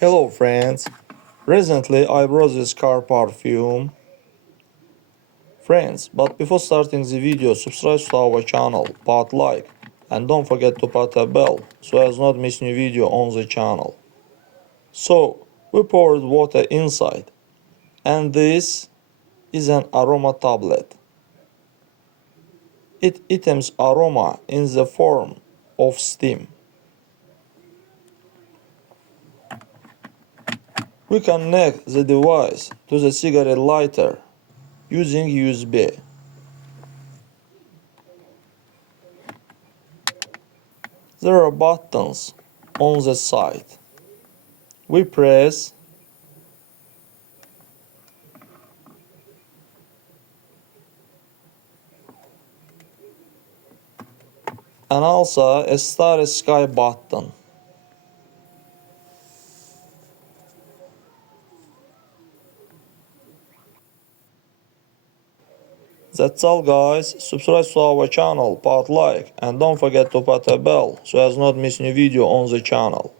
Hello friends, recently I brought this car perfume. Friends, but before starting the video, subscribe to our channel, put like, and don't forget to put a bell so as not miss new video on the channel. So, we poured water inside, and this is an aroma tablet. It emits aroma in the form of steam. We connect the device to the cigarette lighter using USB. There are buttons on the side. We press and also a Star Sky button. That's all guys, subscribe to our channel, put like, and don't forget to put a bell so as not miss new video on the channel.